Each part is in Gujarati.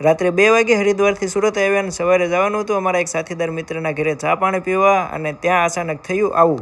રાત્રે બે વાગે હરિદ્વારથી સુરત આવ્યા અને સવારે જવાનું હતું. અમારા એક સાથીદાર મિત્રના ઘરે ચા પાણી પીવા અને ત્યાં અચાનક થયું આવું.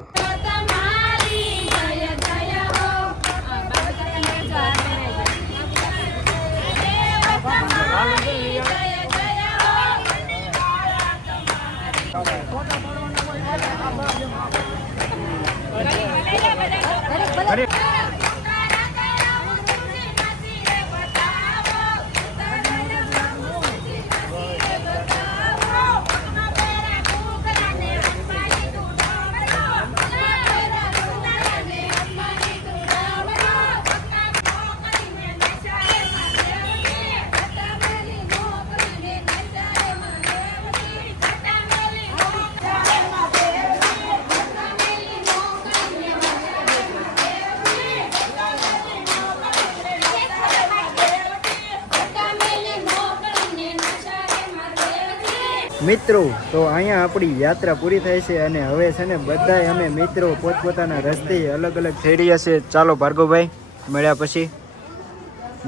મિત્રો તો અહીંયા આપણી યાત્રા પૂરી થાય છે અને હવે છે ને બધાય અમે મિત્રો પોતપોતાના રસ્તે અલગ અલગ થઈ રહ્યા છે. ચાલો ભાર્ગવભાઈ મળ્યા પછી.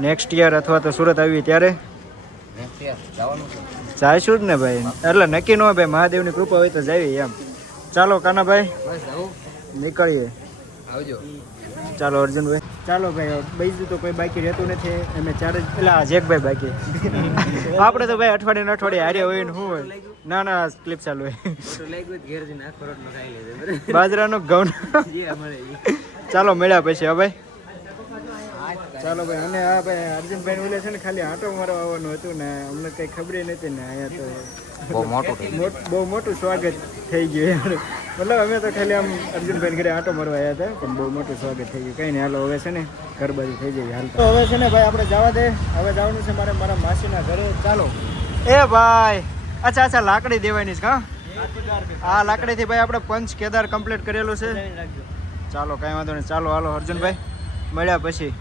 નેક્સ્ટ યર અથવા તો સુરત આવી ત્યારે. જાયશું જ ને ભાઈ? એટલે નક્કી ન હોય ભાઈ મહાદેવની કૃપા હોય તો જાવી એમ. ચાલો કાનાભાઈ નીકળીએ. આવજો. ચાલો અર્જુનભાઈ. ચાલો ભાઈ બીજું તો કોઈ બાકી રહેતું નથી. અમે ચાર જ પેલા જેકભાઈ બાકી. આપણે તો ભાઈ અઠવાડિયે ને અઠવાડિયે હારે હોય ને શું હોય. ના ના ક્લિપ ચાલુ હોય. બાજરાનો ઘઉં ચાલો મળ્યા પછી હા ભાઈ. ચાલો ભાઈ અને આ ભાઈ અર્જુનભાઈ ઓલે છે ને ખાલી આંટો મારવા આવવાનું હતું ને અમને કઈ ખબર નથી ને અહીંયા તો બહુ મોટું બહુ મોટું સ્વાગત થઈ ગયું મતલબ અમે તો ખાલી આમ અર્જુનભાઈ ઘરે આટો મારવા આવ્યા હતા પણ બહુ મોટું સ્વાગત થઈ ગયું. કઈ નહીં હાલો હવે છે ને ઘર બાજુ થઈ જઈએ હાલ. તો હવે છે ને ભાઈ આપણે જવા દે. હવે જવાનું છે મારે મારા માસીના ઘરે. ચાલો. એ ભાઈ અચ્છા અચ્છા લાકડી દેવાની છે હા? આ લાકડીથી ભાઈ આપણે પંચ કેદાર કમ્પ્લીટ કરેલું છે. ચાલો કાંઈ વાંધો નહીં. ચાલો હાલો અર્જુનભાઈ. મળ્યા પછી.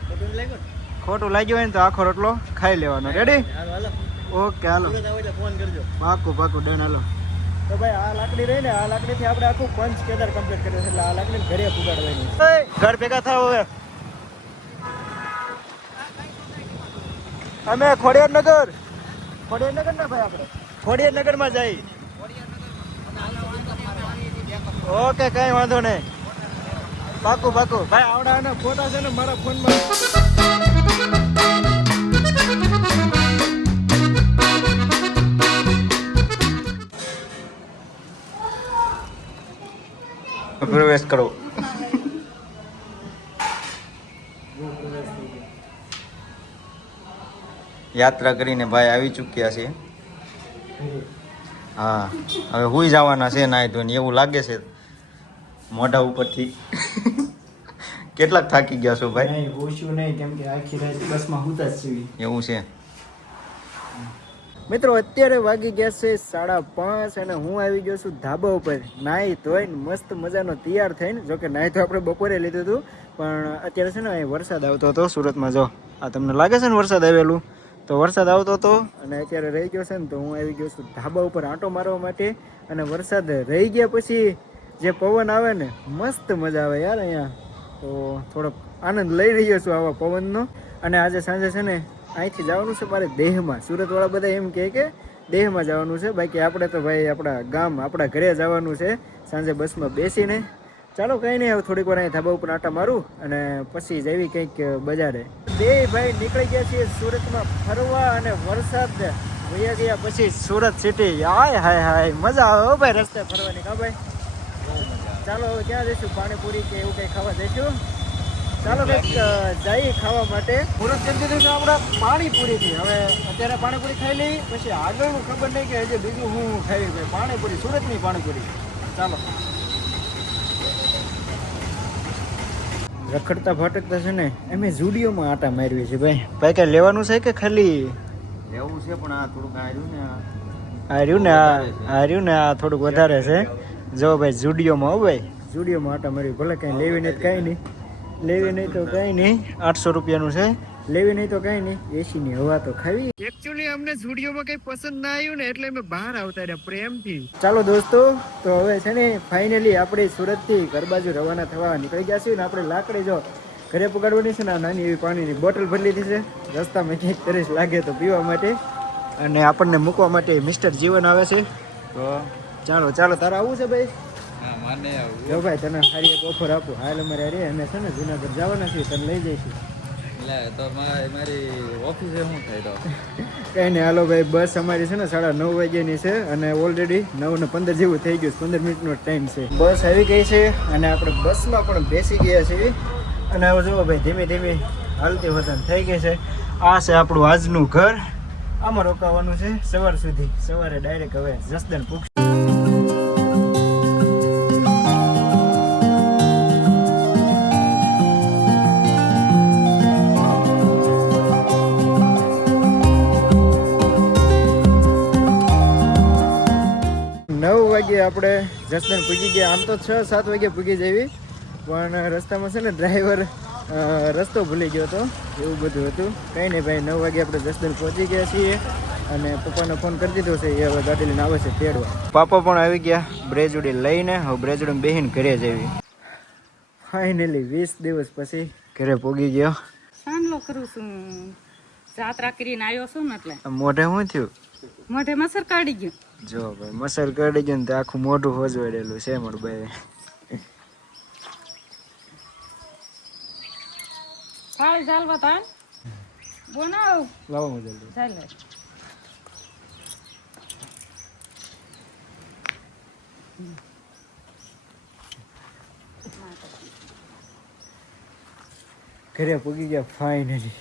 ખોટું લાગ્યું હોય ને તો આખો રોટલો ખાઈ લેવાનો. રેડી ઓકે હાલો. પાકું પાકું ડન હાલો. તો ભાઈ આ લાકડી રહી ને આ લાકડીથી આપણે આખું પંચ કેદાર કમ્પ્લીટ કર્યું છે. એટલે આ લાકડી ઘરે પુગાડવાની ઘર ભેગા થાવ હવે. અમે ખોડિયારનગર. ખોડિયારનગર ના ભાઈ આપણે? ખોડિયારનગરમાં જઈ ઓકે કઈ વાંધો નહીં. પાકું પાકું. ભાઈ આવડાના ફોટા છે ને મારા ફોનમાં. પ્રવેશ કરો. યાત્રા કરીને ભાઈ આવી ચૂક્યા છે. હા, હવે હુઈ જવાના છે નાય ધોઈને, એવું લાગે છે. મોઢા ઉપરથી. કેટલાક થાકી ગયા છો ભાઈ? નહીં ઓછું નહીં કેમ કે આખી રાત બસમાં હુતા જ છીએ. એવું છે. મિત્રો અત્યારે વાગી ગયા છે સાડા પાંચ અને હું આવી ગયો છું ધાબા ઉપર. નાહી ધોઈને મસ્ત મજાનો તૈયાર થઈને જોકે નાહી તો આપણે બપોરે લીધું હતું પણ અત્યારે છે ને અહીં વરસાદ આવતો હતો સુરતમાં જો. આ તમને લાગે છે ને વરસાદ આવેલું? તો વરસાદ આવતો હતો અને અત્યારે રહી ગયો છે ને તો હું આવી ગયો છું ધાબા ઉપર આંટો મારવા માટે. અને વરસાદ રહી ગયા પછી જે પવન આવે ને, મસ્ત મજા આવે યાર અહીંયા. તો થોડોક આનંદ લઈ રહ્યો છું આવા પવનનો. અને આજે સાંજે છે ને, અહીંથી જવાનું છે મારે દેહમાં. સુરતવાળા બધા એમ કહે કે દેહમાં જવાનું છે. બાકી આપણે તો ભાઈ આપણા ગામ, આપણા ઘરે જવાનું છે. સાંજે બસમાં બેસીને. ચાલો કંઈ નહીં, હવે થોડીક વાર અહીં ધાબા ઉપર આટા મારું અને પછી જેવી કંઈક બજારે. દેહ ભાઈ નીકળી ગયા છીએ સુરતમાં ફરવા અને વરસાદ વયા ગયા પછી સુરત સિટી હાય હાય હાય. મજા આવે ભાઈ રસ્તે ફરવાની. કા ભાઈ? ચાલો હવે ક્યાં જઈશું? પાણીપુરી કે એવું કંઈ ખાવા જઈશું? ચાલો કંઈક જઈ જઈએ ખાવા માટે. મુહૂર્ત કરી દીધું છે આપણે પાણીપુરીથી. હવે અત્યારે પાણીપુરી ખાઈ લઈ પછી આગળનું ખબર નહીં કે હજી બીજું હું ખાઈ ભાઈ પાણીપુરી સુરતની પાણીપુરી. ચાલો. રખડતા ભટકતા છે ને એમે જુડીઓમાં આટા મારવી છે ભાઈ. ભાઈ કઈ લેવાનું છે કે ખાલી? લેવું છે પણ આ થોડુંક આવ્યું ને આ. ને આ આ ને આ થોડુંક વધારે છે. જો ભાઈ જુડિયોમાં હો ભાઈ. જુડિયોમાં આટા મારી ભલે કંઈ લેવી નહીં કંઈ નહીં. લેવી નહીં તો કંઈ નહીં. આઠસો રૂપિયાનું છે. લેવી નહીં તો કંઈ નહીં. એસીની હવા તો ખાવી. એકચ્યુઅલી અમને જુડિયોમાં કંઈ પસંદ ના આવ્યું ને એટલે અમે બહાર આવતા રહ્યા પ્રેમથી. ચાલો દોસ્તો તો હવે છે ને ફાઇનલી આપણે સુરતથી ઘર બાજુ રવાના થવા નીકળી ગયા છીએ ને આપણે લાકડી જો ઘરે પકડવાની છે ને આ નાની એવી પાણીની બોટલ ભરી લીધી છે. રસ્તામાં ક્યાંક તરસ લાગે તો પીવા માટે. અને આપણને મૂકવા માટે મિસ્ટર જીવન આવે છે. તો ચાલો ચાલો તારે આવું છે ભાઈ? જો ભાઈ તને સારી એક ઓફર આપું. હાલ અમારે અરે અમે છે ને જુનાગઢ જવાના છીએ તને લઈ જઈશું. એટલે તો મારી ઓફિસે શું થાય તો? કઈ નહીં હાલો ભાઈ બસ અમારી છે ને સાડા નવ વાગ્યાની છે અને ઓલરેડી નવ ને પંદર જેવું થઈ ગયું છે પંદર મિનિટનો ટાઈમ છે. બસ આવી ગઈ છે અને આપણે બસમાં પણ બેસી ગયા છીએ. અને હવે જુઓ ભાઈ ધીમે ધીમે હાલતી વતન થઈ ગઈ છે. આ છે આપણું આજનું ઘર. આમાં રોકાવાનું છે સવાર સુધી. સવારે ડાયરેક્ટ હવે જસદન પૂછ વાગે આપણે જસદણ પૂગી ગયા. આમ તો છ સાત વાગે પૂગી જવી પણ રસ્તામાં છે ને ડ્રાઈવર રસ્તો ભૂલી ગયો હતો. એવું બધું હતું. કંઈ નહીં ભાઈ નવ વાગે આપણે જસદણ પહોંચી ગયા છીએ અને પપ્પાનો ફોન કરી દીધો છે. એ હવે ગાડી લઈને આવે છે તેડવા. પાપા પણ આવી ગયા બ્રેજુડી લઈને. હવે બ્રેજુડી બેહીને ઘરે જવી ફાઇનલી વીસ દિવસ પછી ઘરે પોગી ગયો. સાંજલો કરું છું. જાત્રા કરીને આવ્યો છું ને એટલે. મોઢે શું થયું? મોઢે મસર કાઢી ગયું. જો ભાઈ મસર કાઢી ગયું ને તો આખું મોઢું હોજવાડેલું છે મારું ભાઈ. ફાળ ચાલવા તા બનાવ. લાવો મજા ચાલે ઘરે પગી ગયા ફાઇનલી